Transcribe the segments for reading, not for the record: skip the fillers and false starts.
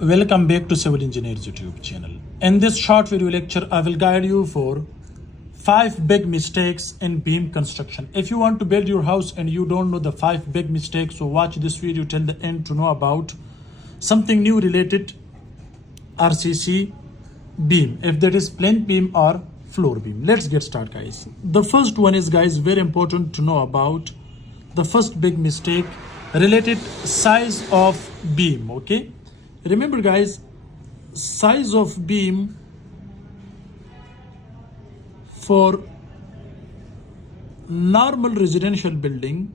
Welcome back to Civil Engineers YouTube channel. In this short video lecture, I will guide you for 5 big mistakes in beam construction. If you want to build your house and you don't know the 5 big mistakes, so watch this video till the end to know about something new related RCC beam, if that is plain beam or floor beam. Let's get started, guys. The first one is, guys, very important to know about the first big mistake related size of beam. Okay, remember, guys, size of beam for normal residential building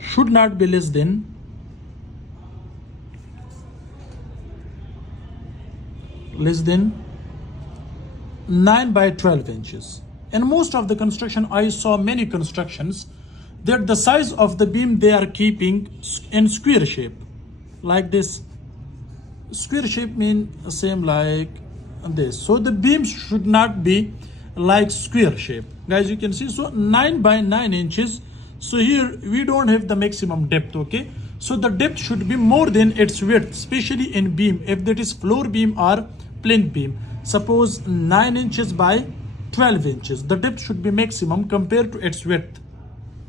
should not be less than 9 by 12 inches. In most of the construction, I saw many constructions that the size of the beam they are keeping in square shape, like this. Square shape mean same like this. So the beam should not be like square shape, guys. You can see, so 9 by 9 inches. So here we don't have the maximum depth. Okay, so the depth should be more than its width, especially in beam, if that is floor beam or plain beam. Suppose 9 inches by 12 inches, the depth should be maximum compared to its width.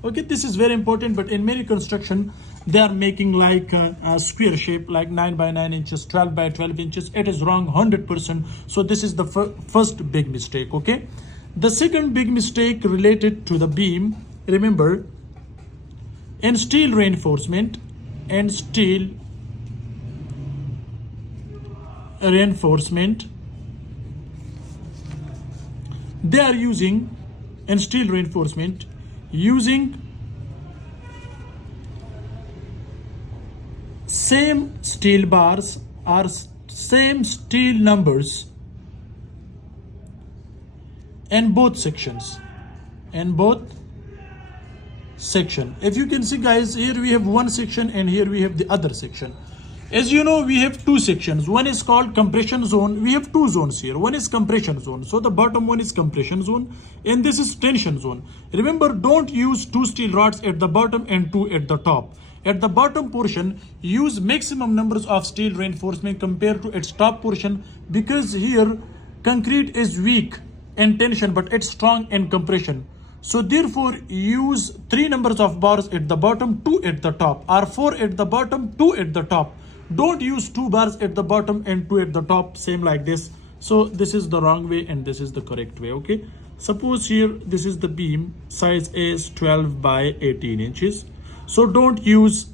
Okay, this is very important, but in many construction they are making like a square shape, like 9 by 9 inches, 12 by 12 inches. It is wrong 100%. So this is the first big mistake. Okay, the second big mistake related to the beam, remember, in steel reinforcement they are using in steel reinforcement using same steel bars or same steel numbers in both sections. If you can see, guys, here we have one section and here we have the other section. As you know, we have two sections. One is called compression zone. We have two zones here. One is compression zone. So the bottom one is compression zone and this is tension zone. Remember, don't use 2 steel rods at the bottom and 2 at the top. At the bottom portion, use maximum numbers of steel reinforcement compared to its top portion, because here concrete is weak in tension but it's strong in compression. So therefore, use 3 numbers of bars at the bottom, 2 at the top, or 4 at the bottom, 2 at the top. Don't use 2 bars at the bottom and 2 at the top, same like this. So this is the wrong way and this is the correct way. Okay, suppose here this is the beam, size is 12 by 18 inches. So don't use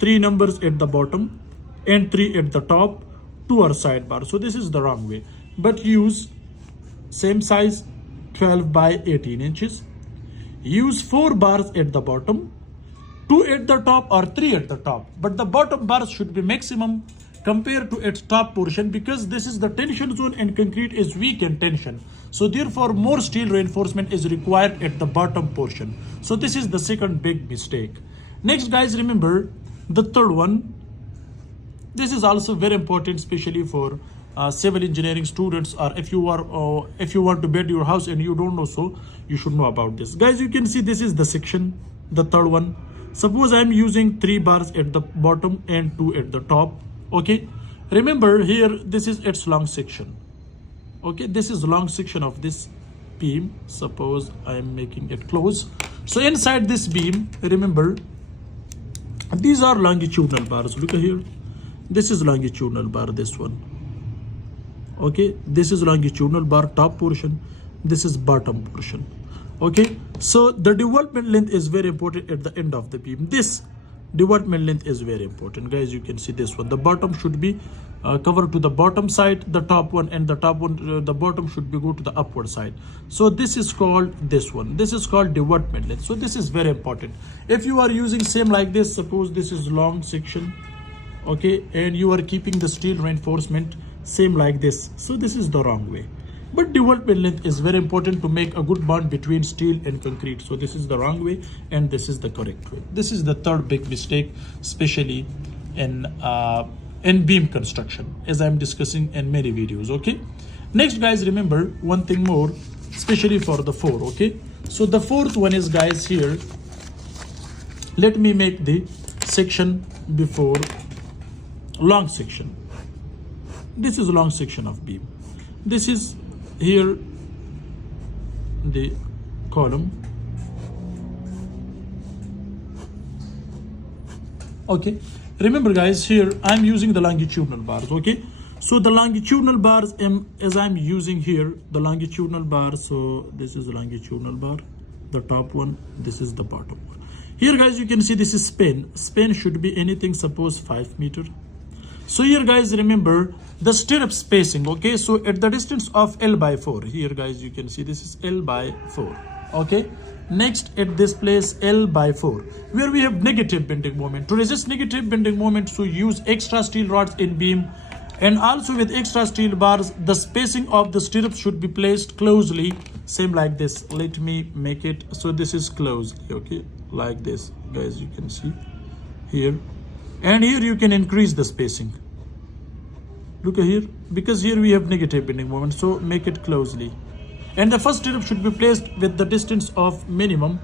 3 numbers at the bottom and 3 at the top, 2 are sidebar. So this is the wrong way, but use same size 12 by 18 inches. Use 4 bars at the bottom, 2 at the top or 3 at the top, but the bottom bars should be maximum compared to its top portion, because this is the tension zone and concrete is weak in tension. So therefore, more steel reinforcement is required at the bottom portion. So this is the second big mistake. Next, guys, remember the third one. This is also very important, especially for civil engineering students, or if you want to build your house and you don't know, so you should know about this. Guys, you can see this is the section, the third one. Suppose I am using 3 bars at the bottom and 2 at the top. Okay, remember here this is its long section. Okay, this is long section of this beam. Suppose I am making it close. So inside this beam, remember, these are longitudinal bars. Look here, this is longitudinal bar, this one. Okay, this is longitudinal bar, top portion, this is bottom portion. Okay, so the development length is very important at the end of the beam. This development length is very important, guys. You can see this one, the bottom should be covered to the bottom side, the top one, and the top one, the bottom should be go to the upward side. So this is called, this one, this is called development length. So this is very important. If you are using same like this, suppose this is long section, okay, and you are keeping the steel reinforcement same like this, so this is the wrong way. But development length is very important to make a good bond between steel and concrete. So this is the wrong way and this is the correct way. This is the third big mistake, especially in beam construction, as I'm discussing in many videos. Okay, next, guys, remember one thing more, especially for the 4. Okay, so the fourth one is, guys, here Let me make the section before long section. This is long section of beam. This is here the column. Okay, remember guys, here I'm using the longitudinal bars. Okay, so the longitudinal bars as I'm using here the longitudinal bar. So this is the longitudinal bar, the top one, this is the bottom one. Here guys, you can see this is span. Span should be anything, suppose 5 meter. So here guys, remember the stirrup spacing. Okay, so at the distance of L by 4, here guys you can see this is L by 4. Okay, next at this place L by 4, where we have negative bending moment. To resist negative bending moment, so use extra steel rods in beam, and also with extra steel bars the spacing of the stirrups should be placed closely, same like this. Let me make it so this is closely. Okay, like this guys, you can see here, and here you can increase the spacing. Look here, because here we have negative bending moment, so make it closely. And the first stirrup should be placed with the distance of minimum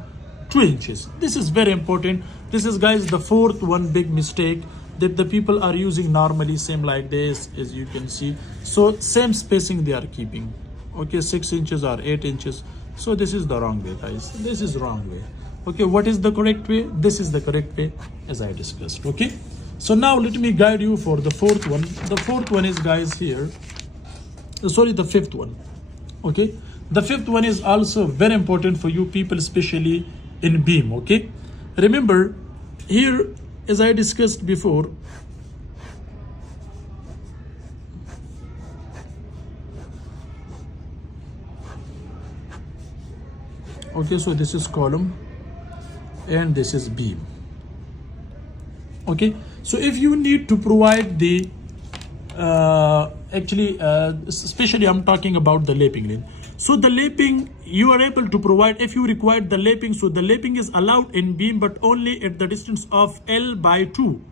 2 inches. This is very important. This is guys the fourth one big mistake that the people are using normally, same like this, as you can see. So same spacing they are keeping. Okay, 6 inches or 8 inches. So this is the wrong way guys. This is wrong way. Okay, what is the correct way? This is the correct way as I discussed. Okay, so now let me guide you for the fourth one. The fourth one is guys here, sorry, the fifth one. Okay, the fifth one is also very important for you people, especially in beam. Okay, remember here as I discussed before, okay, so this is column and this is beam. Okay, so if you need to provide the especially I'm talking about the lapping lane. So the lapping you are able to provide if you require the lapping. So the lapping is allowed in beam, but only at the distance of L by 2,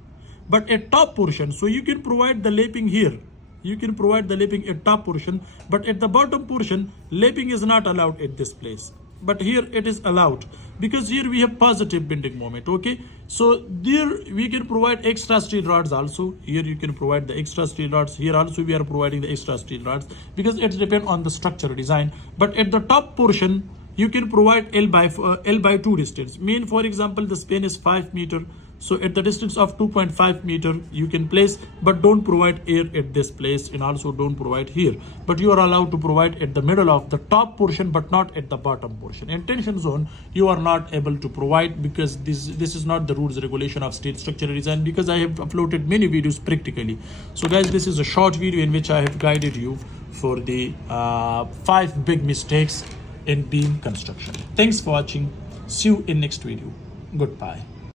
but at top portion. So you can provide the lapping here. You can provide the lapping at top portion, but at the bottom portion, lapping is not allowed at this place. But here it is allowed, because here we have positive bending moment. Okay, so there we can provide extra steel rods also. Here you can provide the extra steel rods. Here also we are providing the extra steel rods, because it depends on the structure design. But at the top portion you can provide L by 2 distance. Mean, for example, the span is 5 meter. So at the distance of 2.5 meter you can place, but don't provide air at this place, and also don't provide here. But you are allowed to provide at the middle of the top portion, but not at the bottom portion. In tension zone you are not able to provide, because this is not the rules regulation of steel structural design, because I have uploaded many videos practically. So guys, this is a short video in which I have guided you for the 5 big mistakes in beam construction. Thanks for watching. See you in next video. Goodbye.